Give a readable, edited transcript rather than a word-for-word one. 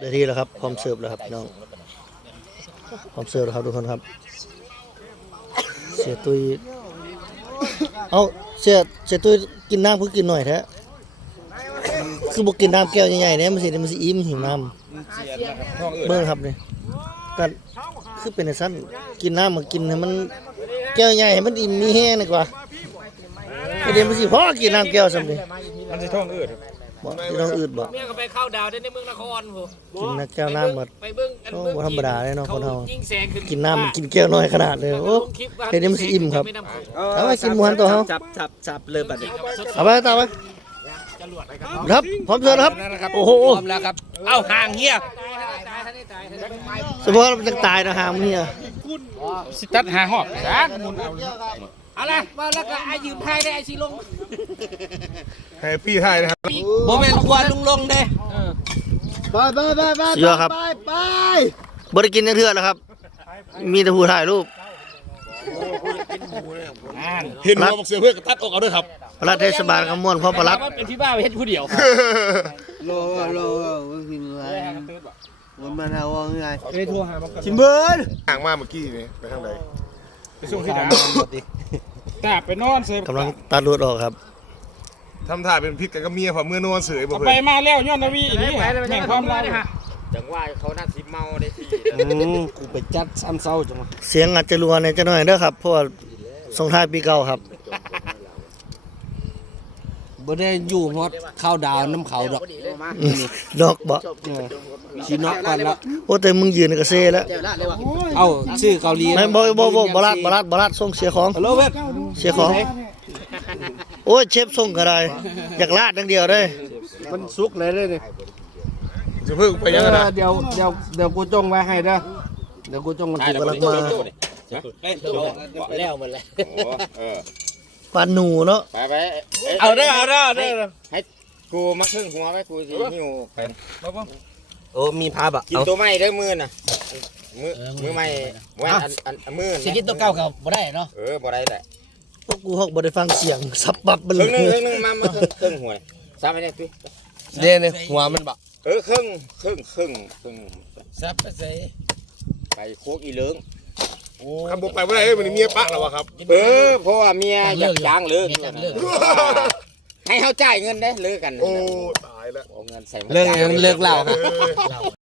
ได้ที่แล้วครับพร้อมเสิร์ฟแล้วครับน้องพร้อมเสิร์ฟแล้วครับทุกคนครับเสียตุยเอาเสียตุยกินน้ำเพิ่งกินหน่อยแท้คือบอกกินน้ำแก้วใหญ่ๆเนี่ยมันสิอิ่มหิวน้ำเบิ้งครับเนี่ยกันคือเป็นสั้นกินน้ำมากินให้มันแก้วใหญ่ให้มันอิ่มมีแห้งดีกว่าไอเดียมันสิพ่อกินน้ำแก้วสำนี่มันจะท้องอืดบอกที่ต้องอืดบอกเมียก็ไปเข้าดาวได้ในเมืองนครผมกินน้ำแก้วน้ำหมดไปเบิ้งโอ้บ่ธรรมดาเลยเนาะคนเฮายิงแสงขึ้นกินน้ำมันกินแก้วน้อยขนาดเลยโอ้ไอเดียมันสิอิ่มครับเอาไปกินหมูหันตัวเฮาจับเลยบัดนี้เอาไปตามไปครับพร้อมเสิร์ฟครับโอ้โหพร้อมแล้วครับเอ้าห่างเฮียสมมติว่ามันจะตายนะฮามเนี่ยสิตัดหาหอกจ้ามุนเอาเอาละมาแล้วก็ไอ้ยืมไทยได้ไอ้สีลงให้พี่ไทยนะครับโมเมนต์ควรลุงลงเด้ไปเชื่อครับบริกินเถื่อนแล้วครับ มีแต่ผู้ถ่ายรูปเห็นหัวบอกเสือเพื่อนก็ตัดออกเอาด้วยครับพระเทศบาลขมวนพ่อประลัดเป็นพี่บ้าไปเฮ็ดผู้เดียวโลก็กินอะไรมันเอาไงชิมเบิร์นห่างมากเมื่อกี้นี่ไปทางไหนไปส่งที่ดาวตาไปนอนเสยกำลังตัดรวดออกครับทำท่าเป็นพิษกันก็เมียพอเมื่อนอนเสือบ่ไปเพื่อนมาแล้วย้อนนาวีนี่แม่งความเราจังว่าเขาน่าสิเมาได้ทีกูไปจัดซ้ำเศร้าจังวะเสียงอาจจะรัวในจะหน่อยเด้อครับเพราะว่าส่งท้ายปีเก่าครับบ่ได้อยู่ฮอดข้าวดาวน้ำเขาดอกดอกบ่ชีนอกก่อนละโอ้แต่มึงยืนในกระเซ่แล้วเอ้าชื่อเกาหลีไม่บลัดส่งเสียของฮัลโหลเว้ยเสียของโอ้ยเชฟส่งก็ได้อยากลาดอย่างเดียวได้มันสุกเลยเลยนี่เสือเพื่อนไปยังไงนะเดี๋ยวกูจงไว้ให้เด้อเดี๋ยวกูจงมันกำลังมาแล้วหมดเลยปลาหนูเนาะไปเอาได้ให้กูมาครึ่งหัวไปกูสิหิวไปโอ้มีภาพอ่ะกินตัวใหม่ได้มือน่ะมือใหม่แว่นอันมือสิกินตัวเก่าก็บ่ได้เนาะบ่ได้แหละพวกกูฮอกบ่ได้ฟังเสียงสับปับมันคเลรึ่งยนึงมาครึ่งหัวซับไปเนี่ยตุ้ยเด้เนี่ยหัวมันบักครึ่งซับไปใส่ไปโคกอีเลิงคำบอกไปว่าอะไรมันเมียปะแล้ววะครับเพราะว่าเมียอยากจ้างเลิกให้เขาจ่ายเงินได้เลิกกันโอ้ตายแล้วเอาเงินใส่เลิกเหล้าครับ